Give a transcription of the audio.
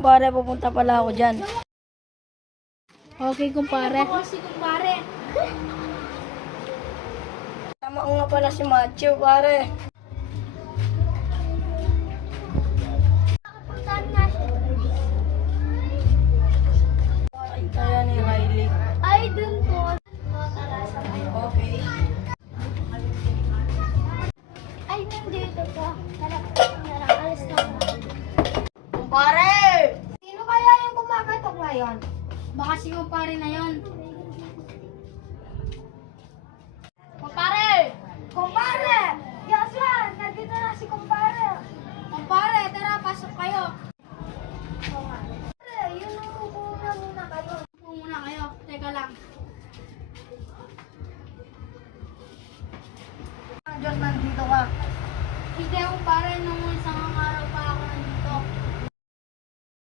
Kumpare, pupunta pala ako dyan. Okay, kumpare. Si kumpare. Tama ko nga pala si Matthew, pare. Puntahan nga siya. Kaya ni Riley. Ay, dun po. Tara, sabay. Okay. Ay, nandito po. Tara, alis na ako. Kumpare! Sino kaya yung kumakatok ngayon? Baka si kumpare na yon.